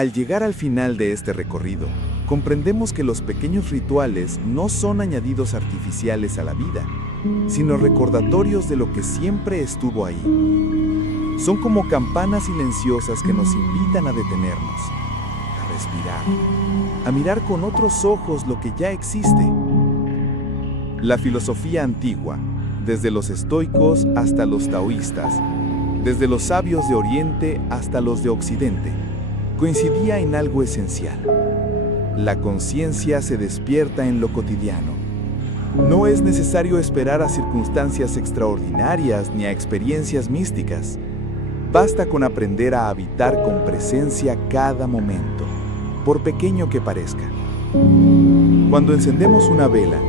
Al llegar al final de este recorrido, comprendemos que los pequeños rituales no son añadidos artificiales a la vida, sino recordatorios de lo que siempre estuvo ahí. Son como campanas silenciosas que nos invitan a detenernos, a respirar, a mirar con otros ojos lo que ya existe. La filosofía antigua, desde los estoicos hasta los taoístas, desde los sabios de Oriente hasta los de Occidente, coincidía en algo esencial. La conciencia se despierta en lo cotidiano. No es necesario esperar a circunstancias extraordinarias ni a experiencias místicas. Basta con aprender a habitar con presencia cada momento, por pequeño que parezca. Cuando encendemos una vela,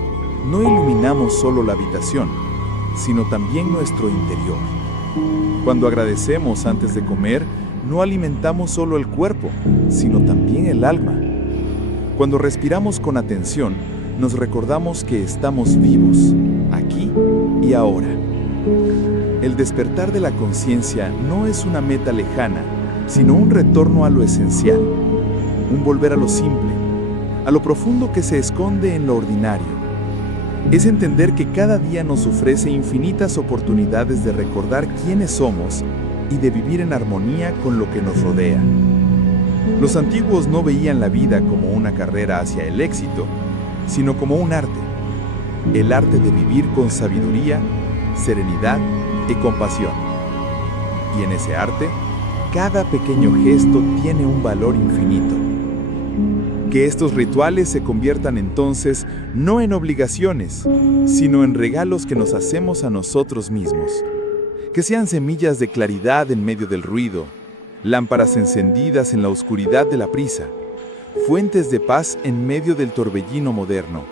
no iluminamos solo la habitación, sino también nuestro interior. Cuando agradecemos antes de comer, no alimentamos solo el cuerpo, sino también el alma. Cuando respiramos con atención, nos recordamos que estamos vivos, aquí y ahora. El despertar de la conciencia no es una meta lejana, sino un retorno a lo esencial, un volver a lo simple, a lo profundo que se esconde en lo ordinario. Es entender que cada día nos ofrece infinitas oportunidades de recordar quiénes somos y de vivir en armonía con lo que nos rodea. Los antiguos no veían la vida como una carrera hacia el éxito, sino como un arte. El arte de vivir con sabiduría, serenidad y compasión. Y en ese arte, cada pequeño gesto tiene un valor infinito. Que estos rituales se conviertan entonces no en obligaciones, sino en regalos que nos hacemos a nosotros mismos. Que sean semillas de claridad en medio del ruido, lámparas encendidas en la oscuridad de la prisa, fuentes de paz en medio del torbellino moderno.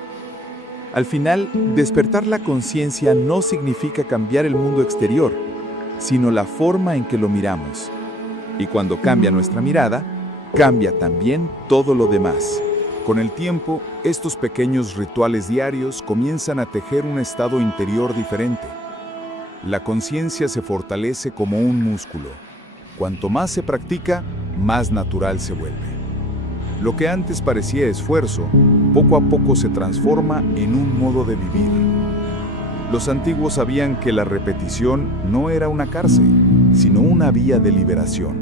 Al final, despertar la conciencia no significa cambiar el mundo exterior, sino la forma en que lo miramos. Y cuando cambia nuestra mirada, cambia también todo lo demás. Con el tiempo, estos pequeños rituales diarios comienzan a tejer un estado interior diferente. La conciencia se fortalece como un músculo. Cuanto más se practica, más natural se vuelve. Lo que antes parecía esfuerzo, poco a poco se transforma en un modo de vivir. Los antiguos sabían que la repetición no era una cárcel, sino una vía de liberación.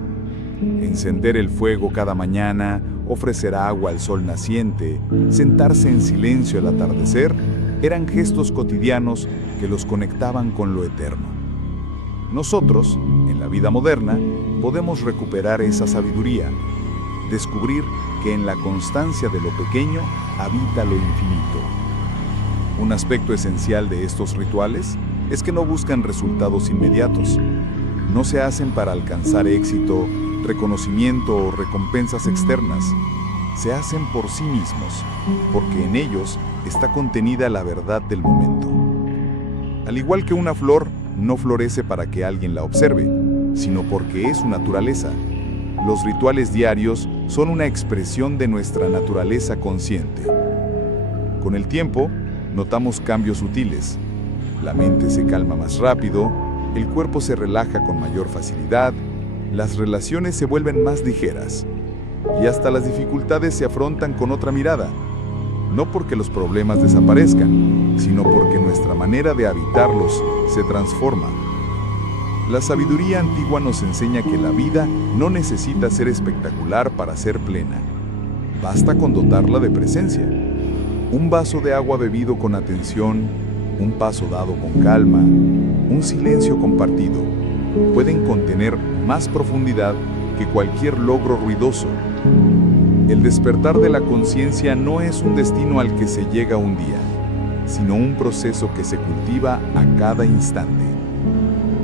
Encender el fuego cada mañana, ofrecer agua al sol naciente, sentarse en silencio al atardecer, eran gestos cotidianos que los conectaban con lo eterno. Nosotros, en la vida moderna, podemos recuperar esa sabiduría, descubrir que en la constancia de lo pequeño habita lo infinito. Un aspecto esencial de estos rituales es que no buscan resultados inmediatos. No se hacen para alcanzar éxito, reconocimiento o recompensas externas. Se hacen por sí mismos, porque en ellos está contenida la verdad del momento. Al igual que una flor no florece para que alguien la observe, sino porque es su naturaleza. Los rituales diarios son una expresión de nuestra naturaleza consciente. Con el tiempo, notamos cambios sutiles. La mente se calma más rápido, el cuerpo se relaja con mayor facilidad, las relaciones se vuelven más ligeras y hasta las dificultades se afrontan con otra mirada. No porque los problemas desaparezcan, sino porque nuestra manera de habitarlos se transforma. La sabiduría antigua nos enseña que la vida no necesita ser espectacular para ser plena. Basta con dotarla de presencia. Un vaso de agua bebido con atención, un paso dado con calma, un silencio compartido, pueden contener más profundidad que cualquier logro ruidoso. El despertar de la conciencia no es un destino al que se llega un día, sino un proceso que se cultiva a cada instante.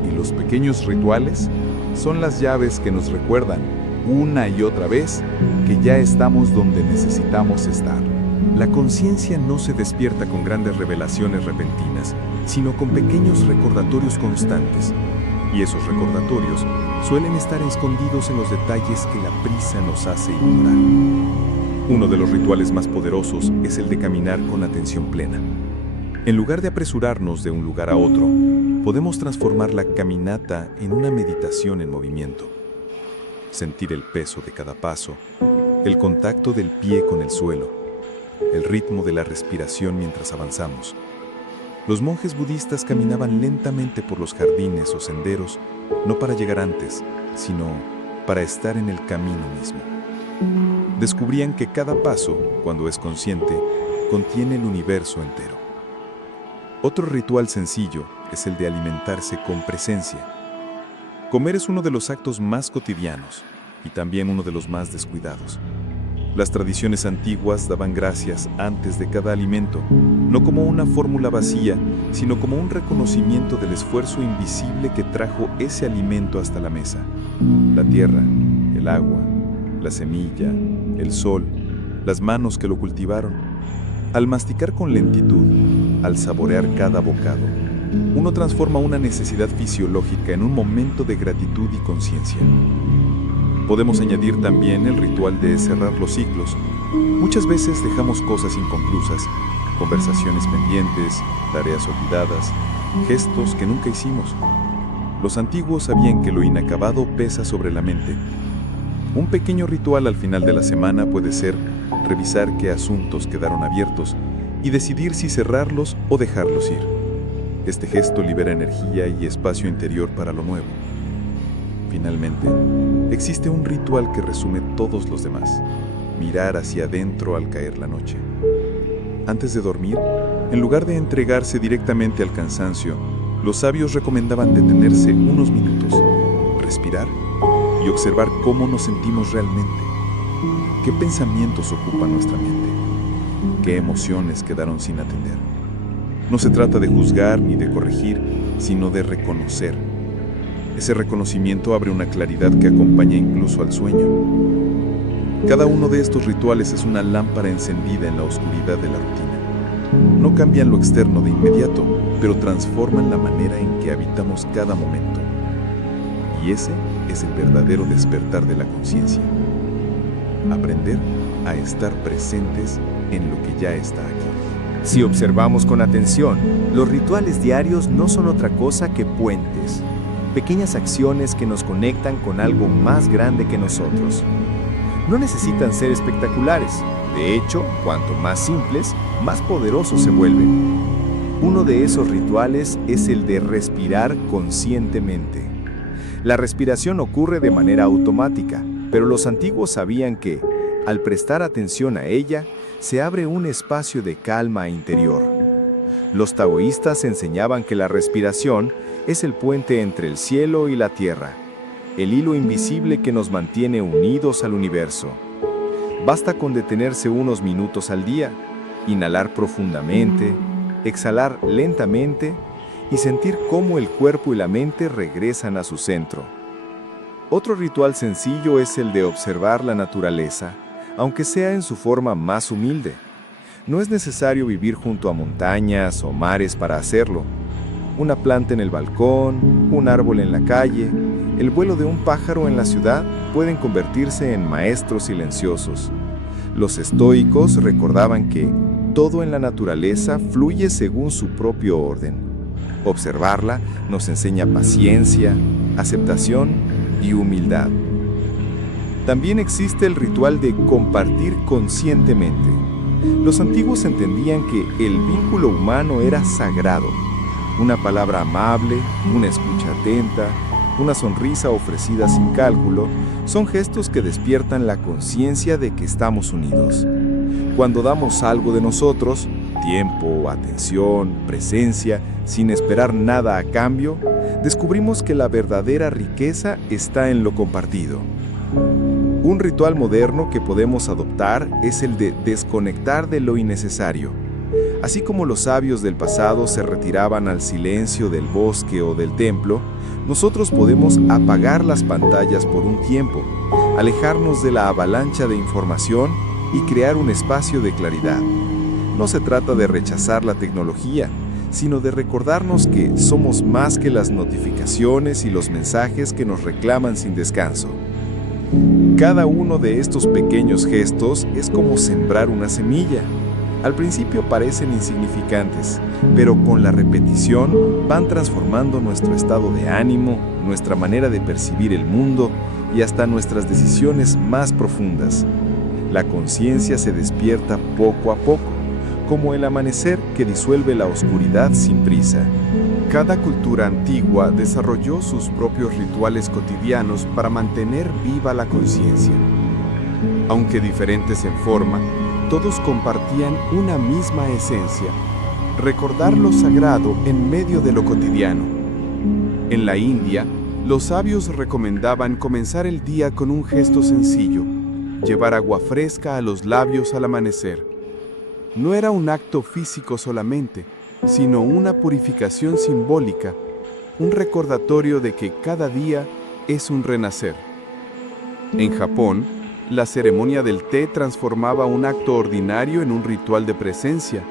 Y los pequeños rituales son las llaves que nos recuerdan, una y otra vez, que ya estamos donde necesitamos estar. La conciencia no se despierta con grandes revelaciones repentinas, sino con pequeños recordatorios constantes. Y esos recordatorios suelen estar escondidos en los detalles que la prisa nos hace ignorar. Uno de los rituales más poderosos es el de caminar con atención plena. En lugar de apresurarnos de un lugar a otro, podemos transformar la caminata en una meditación en movimiento. sentir el peso de cada paso, el contacto del pie con el suelo, el ritmo de la respiración mientras avanzamos. Los monjes budistas caminaban lentamente por los jardines o senderos, no para llegar antes, sino para estar en el camino mismo. Descubrían que cada paso, cuando es consciente, contiene el universo entero. Otro ritual sencillo es el de alimentarse con presencia. Comer es uno de los actos más cotidianos y también uno de los más descuidados. Las tradiciones antiguas daban gracias antes de cada alimento, no como una fórmula vacía, sino como un reconocimiento del esfuerzo invisible que trajo ese alimento hasta la mesa. La tierra, el agua, la semilla, el sol, las manos que lo cultivaron. Al masticar con lentitud, al saborear cada bocado, uno transforma una necesidad fisiológica en un momento de gratitud y conciencia. Podemos añadir también el ritual de cerrar los ciclos. Muchas veces dejamos cosas inconclusas, conversaciones pendientes, tareas olvidadas, gestos que nunca hicimos. Los antiguos sabían que lo inacabado pesa sobre la mente. Un pequeño ritual al final de la semana puede ser revisar qué asuntos quedaron abiertos y decidir si cerrarlos o dejarlos ir. Este gesto libera energía y espacio interior para lo nuevo. Finalmente, existe un ritual que resume todos los demás: mirar hacia adentro al caer la noche. Antes de dormir, en lugar de entregarse directamente al cansancio, los sabios recomendaban detenerse unos minutos, respirar y observar cómo nos sentimos realmente. ¿Qué pensamientos ocupan nuestra mente? ¿Qué emociones quedaron sin atender? No se trata de juzgar ni de corregir, sino de reconocer. Ese reconocimiento abre una claridad que acompaña incluso al sueño. Cada uno de estos rituales es una lámpara encendida en la oscuridad de la rutina. No cambian lo externo de inmediato, pero transforman la manera en que habitamos cada momento. Y ese es el verdadero despertar de la conciencia. Aprender a estar presentes en lo que ya está aquí. Si observamos con atención, los rituales diarios no son otra cosa que puentes, pequeñas acciones que nos conectan con algo más grande que nosotros. No necesitan ser espectaculares. De hecho, cuanto más simples, más poderosos se vuelven. Uno de esos rituales es el de respirar conscientemente. La respiración ocurre de manera automática, pero los antiguos sabían que, al prestar atención a ella, se abre un espacio de calma interior. Los taoístas enseñaban que la respiración es el puente entre el cielo y la tierra, el hilo invisible que nos mantiene unidos al universo. Basta con detenerse unos minutos al día, inhalar profundamente, exhalar lentamente y sentir cómo el cuerpo y la mente regresan a su centro. Otro ritual sencillo es el de observar la naturaleza, aunque sea en su forma más humilde. No es necesario vivir junto a montañas o mares para hacerlo. Una planta en el balcón, un árbol en la calle, el vuelo de un pájaro en la ciudad pueden convertirse en maestros silenciosos. Los estoicos recordaban que todo en la naturaleza fluye según su propio orden. Observarla nos enseña paciencia, aceptación y humildad. También existe el ritual de compartir conscientemente. Los antiguos entendían que el vínculo humano era sagrado. Una palabra amable, una escucha atenta, una sonrisa ofrecida sin cálculo, son gestos que despiertan la conciencia de que estamos unidos. Cuando damos algo de nosotros, tiempo, atención, presencia, sin esperar nada a cambio, descubrimos que la verdadera riqueza está en lo compartido. Un ritual moderno que podemos adoptar es el de desconectar de lo innecesario. Así como los sabios del pasado se retiraban al silencio del bosque o del templo, nosotros podemos apagar las pantallas por un tiempo, alejarnos de la avalancha de información y crear un espacio de claridad. No se trata de rechazar la tecnología, sino de recordarnos que somos más que las notificaciones y los mensajes que nos reclaman sin descanso. Cada uno de estos pequeños gestos es como sembrar una semilla. Al principio parecen insignificantes, pero con la repetición van transformando nuestro estado de ánimo, nuestra manera de percibir el mundo y hasta nuestras decisiones más profundas. La conciencia se despierta poco a poco, como el amanecer que disuelve la oscuridad sin prisa. Cada cultura antigua desarrolló sus propios rituales cotidianos para mantener viva la conciencia. Aunque diferentes en forma, todos compartían una misma esencia: recordar lo sagrado en medio de lo cotidiano. En la India, los sabios recomendaban comenzar el día con un gesto sencillo: llevar agua fresca a los labios al amanecer. No era un acto físico solamente, sino una purificación simbólica, un recordatorio de que cada día es un renacer. En Japón, la ceremonia del té transformaba un acto ordinario en un ritual de presencia.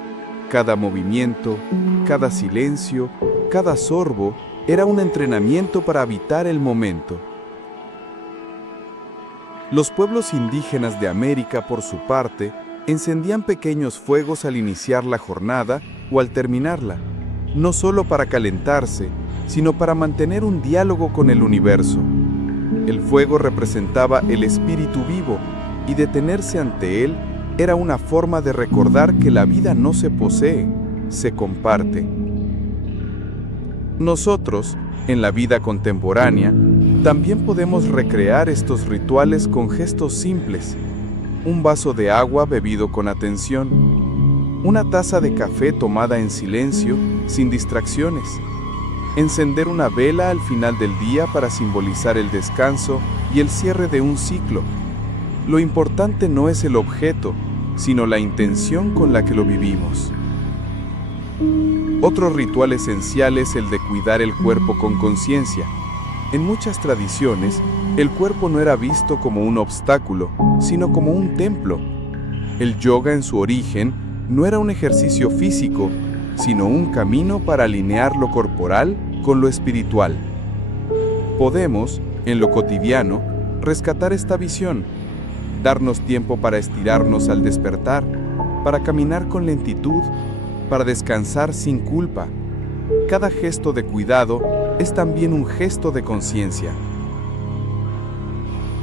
Cada movimiento, cada silencio, cada sorbo era un entrenamiento para habitar el momento. Los pueblos indígenas de América, por su parte, encendían pequeños fuegos al iniciar la jornada o al terminarla, no solo para calentarse, sino para mantener un diálogo con el universo. El fuego representaba el espíritu vivo, y detenerse ante él era una forma de recordar que la vida no se posee, se comparte. Nosotros, en la vida contemporánea, también podemos recrear estos rituales con gestos simples: un vaso de agua bebido con atención, una taza de café tomada en silencio, sin distracciones, encender una vela al final del día para simbolizar el descanso y el cierre de un ciclo. Lo importante no es el objeto, sino la intención con la que lo vivimos. Otro ritual esencial es el de cuidar el cuerpo con conciencia. En muchas tradiciones, el cuerpo no era visto como un obstáculo, sino como un templo. El yoga en su origen no era un ejercicio físico, sino un camino para alinear lo corporal con lo espiritual. Podemos, en lo cotidiano, rescatar esta visión, darnos tiempo para estirarnos al despertar, para caminar con lentitud, para descansar sin culpa. Cada gesto de cuidado es también un gesto de conciencia.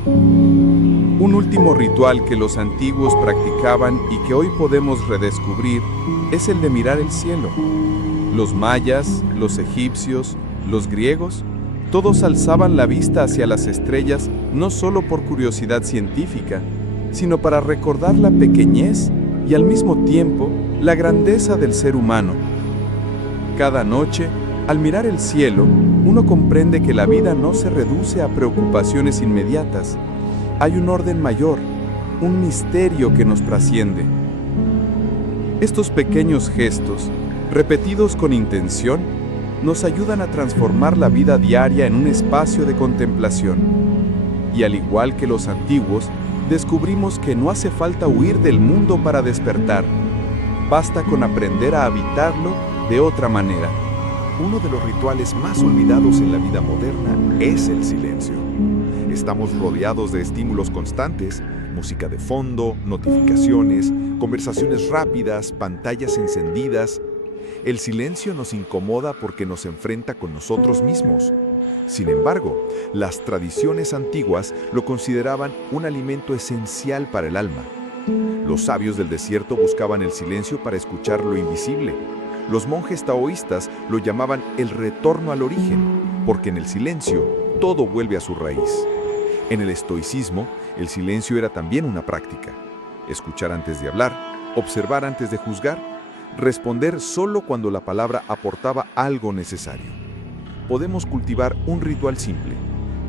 Un último ritual que los antiguos practicaban y que hoy podemos redescubrir es el de mirar el cielo. Los mayas, los egipcios, los griegos, todos alzaban la vista hacia las estrellas no solo por curiosidad científica, sino para recordar la pequeñez y al mismo tiempo la grandeza del ser humano. Cada noche, al mirar el cielo, uno comprende que la vida no se reduce a preocupaciones inmediatas. Hay un orden mayor, un misterio que nos trasciende. Estos pequeños gestos, repetidos con intención, nos ayudan a transformar la vida diaria en un espacio de contemplación. Y al igual que los antiguos, descubrimos que no hace falta huir del mundo para despertar. Basta con aprender a habitarlo de otra manera. Uno de los rituales más olvidados en la vida moderna es el silencio. Estamos rodeados de estímulos constantes: música de fondo, notificaciones, conversaciones rápidas, pantallas encendidas. El silencio nos incomoda porque nos enfrenta con nosotros mismos. Sin embargo, las tradiciones antiguas lo consideraban un alimento esencial para el alma. Los sabios del desierto buscaban el silencio para escuchar lo invisible. Los monjes taoístas lo llamaban el retorno al origen, porque en el silencio todo vuelve a su raíz. En el estoicismo, el silencio era también una práctica. Escuchar antes de hablar, observar antes de juzgar, responder solo cuando la palabra aportaba algo necesario. Podemos cultivar un ritual simple: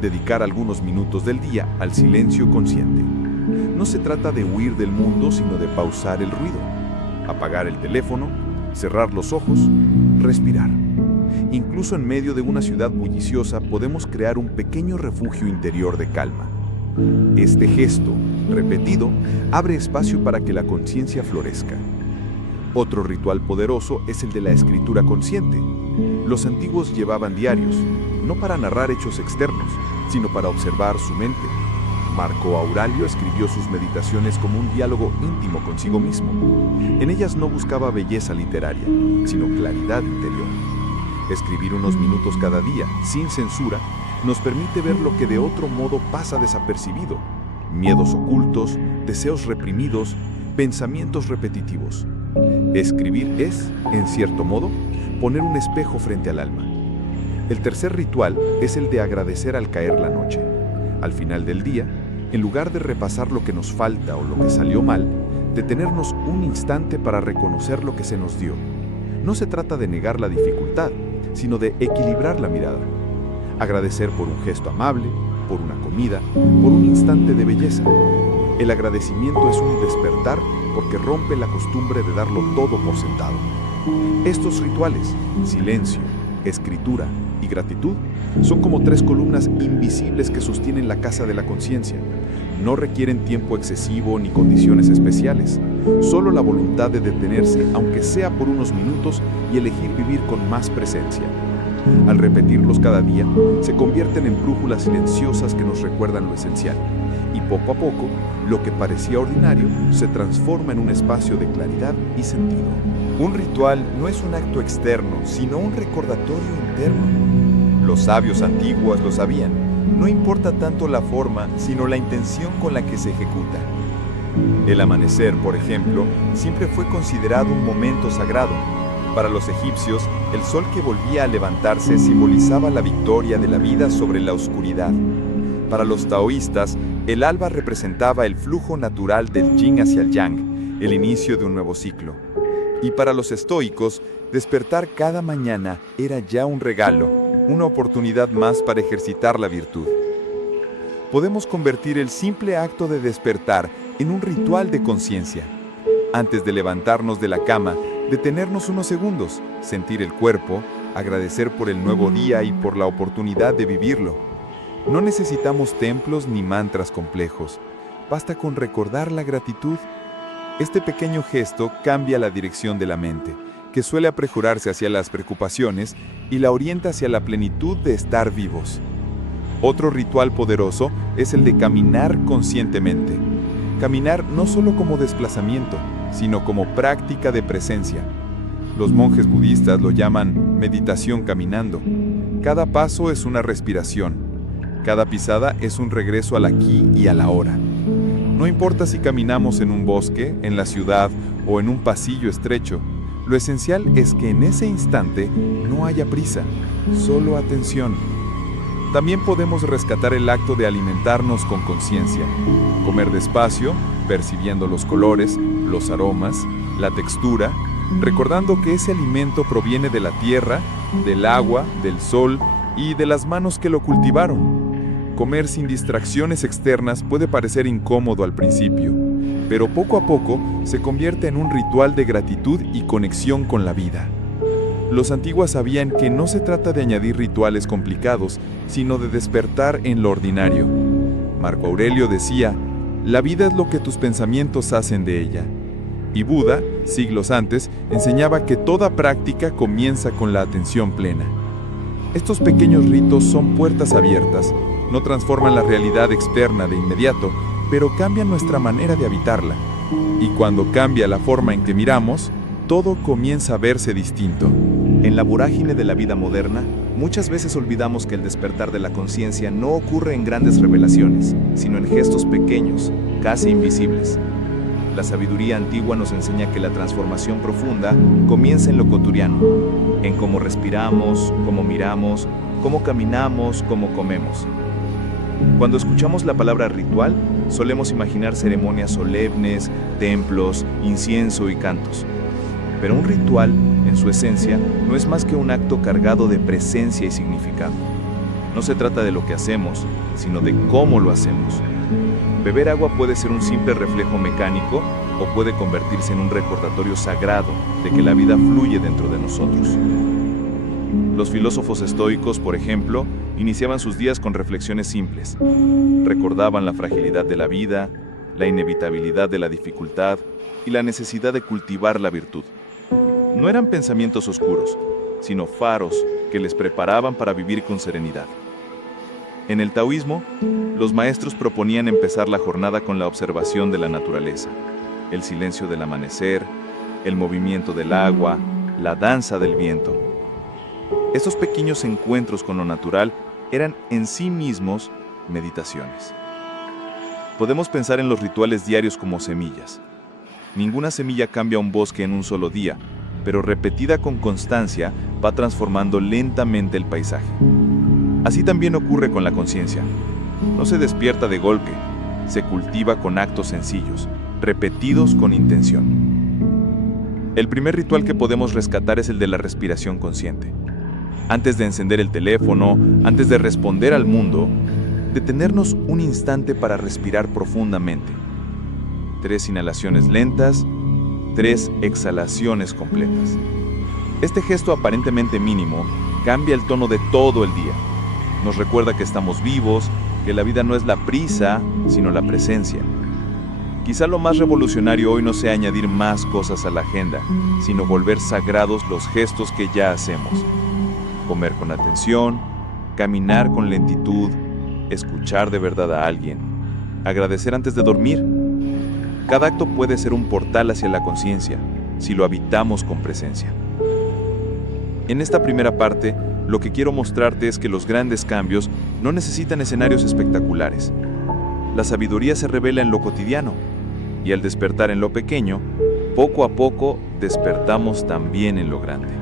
dedicar algunos minutos del día al silencio consciente. No se trata de huir del mundo, sino de pausar el ruido, apagar el teléfono, cerrar los ojos, respirar. Incluso en medio de una ciudad bulliciosa podemos crear un pequeño refugio interior de calma. Este gesto, repetido, abre espacio para que la conciencia florezca. Otro ritual poderoso es el de la escritura consciente. Los antiguos llevaban diarios, no para narrar hechos externos, sino para observar su mente. Marco Aurelio escribió sus meditaciones como un diálogo íntimo consigo mismo. En ellas no buscaba belleza literaria, sino claridad interior. Escribir unos minutos cada día, sin censura, nos permite ver lo que de otro modo pasa desapercibido: miedos ocultos, deseos reprimidos, pensamientos repetitivos. Escribir es, en cierto modo, poner un espejo frente al alma. El tercer ritual es el de agradecer al caer la noche. Al final del día, en lugar de repasar lo que nos falta o lo que salió mal, detenernos un instante para reconocer lo que se nos dio. No se trata de negar la dificultad, sino de equilibrar la mirada. Agradecer por un gesto amable, por una comida, por un instante de belleza. El agradecimiento es un despertar porque rompe la costumbre de darlo todo por sentado. Estos rituales, silencio, escritura y gratitud, son como tres columnas invisibles que sostienen la casa de la conciencia. No requieren tiempo excesivo ni condiciones especiales, solo la voluntad de detenerse, aunque sea por unos minutos, y elegir vivir con más presencia. Al repetirlos cada día, se convierten en brújulas silenciosas que nos recuerdan lo esencial, y poco a poco, lo que parecía ordinario se transforma en un espacio de claridad y sentido. Un ritual no es un acto externo, sino un recordatorio interno. Los sabios antiguos lo sabían. No importa tanto la forma, sino la intención con la que se ejecuta. El amanecer, por ejemplo, siempre fue considerado un momento sagrado. Para los egipcios, el sol que volvía a levantarse simbolizaba la victoria de la vida sobre la oscuridad. Para los taoístas, el alba representaba el flujo natural del yin hacia el yang, el inicio de un nuevo ciclo. Y para los estoicos, despertar cada mañana era ya un regalo, una oportunidad más para ejercitar la virtud. Podemos convertir el simple acto de despertar en un ritual de conciencia. Antes de levantarnos de la cama, detenernos unos segundos, sentir el cuerpo, agradecer por el nuevo día y por la oportunidad de vivirlo. No necesitamos templos ni mantras complejos. Basta con recordar la gratitud. Este pequeño gesto cambia la dirección de la mente, que suele apresurarse hacia las preocupaciones, y la orienta hacia la plenitud de estar vivos. Otro ritual poderoso es el de caminar conscientemente. Caminar no solo como desplazamiento, sino como práctica de presencia. Los monjes budistas lo llaman meditación caminando. Cada paso es una respiración. Cada pisada es un regreso al aquí y a la ahora. No importa si caminamos en un bosque, en la ciudad o en un pasillo estrecho, lo esencial es que en ese instante no haya prisa, solo atención. También podemos rescatar el acto de alimentarnos con conciencia, comer despacio, percibiendo los colores, los aromas, la textura, recordando que ese alimento proviene de la tierra, del agua, del sol y de las manos que lo cultivaron. Comer sin distracciones externas puede parecer incómodo al principio, pero poco a poco se convierte en un ritual de gratitud y conexión con la vida. Los antiguos sabían que no se trata de añadir rituales complicados, sino de despertar en lo ordinario. Marco Aurelio decía, la vida es lo que tus pensamientos hacen de ella. Y Buda, siglos antes, enseñaba que toda práctica comienza con la atención plena. Estos pequeños ritos son puertas abiertas, no transforman la realidad externa de inmediato, pero cambian nuestra manera de habitarla. Y cuando cambia la forma en que miramos, todo comienza a verse distinto. En la vorágine de la vida moderna, muchas veces olvidamos que el despertar de la conciencia no ocurre en grandes revelaciones, sino en gestos pequeños, casi invisibles. La sabiduría antigua nos enseña que la transformación profunda comienza en lo cotidiano, en cómo respiramos, cómo miramos, cómo caminamos, cómo comemos. Cuando escuchamos la palabra ritual, solemos imaginar ceremonias solemnes, templos, incienso y cantos. Pero un ritual, en su esencia, no es más que un acto cargado de presencia y significado. No se trata de lo que hacemos, sino de cómo lo hacemos. Beber agua puede ser un simple reflejo mecánico o puede convertirse en un recordatorio sagrado de que la vida fluye dentro de nosotros. Los filósofos estoicos, por ejemplo, iniciaban sus días con reflexiones simples. Recordaban la fragilidad de la vida, la inevitabilidad de la dificultad y la necesidad de cultivar la virtud. No eran pensamientos oscuros, sino faros que les preparaban para vivir con serenidad. En el taoísmo, los maestros proponían empezar la jornada con la observación de la naturaleza, el silencio del amanecer, el movimiento del agua, la danza del viento. Estos pequeños encuentros con lo natural eran en sí mismos meditaciones. Podemos pensar en los rituales diarios como semillas. Ninguna semilla cambia un bosque en un solo día, pero repetida con constancia va transformando lentamente el paisaje. Así también ocurre con la conciencia. No se despierta de golpe, se cultiva con actos sencillos, repetidos con intención. El primer ritual que podemos rescatar es el de la respiración consciente. Antes de encender el teléfono, antes de responder al mundo, detenernos un instante para respirar profundamente. 3 inhalaciones lentas, 3 exhalaciones completas. Este gesto aparentemente mínimo cambia el tono de todo el día. Nos recuerda que estamos vivos, que la vida no es la prisa, sino la presencia. Quizá lo más revolucionario hoy no sea añadir más cosas a la agenda, sino volver sagrados los gestos que ya hacemos. Comer con atención, caminar con lentitud, escuchar de verdad a alguien, agradecer antes de dormir. Cada acto puede ser un portal hacia la conciencia, si lo habitamos con presencia. En esta primera parte, lo que quiero mostrarte es que los grandes cambios no necesitan escenarios espectaculares. La sabiduría se revela en lo cotidiano, y al despertar en lo pequeño, poco a poco despertamos también en lo grande.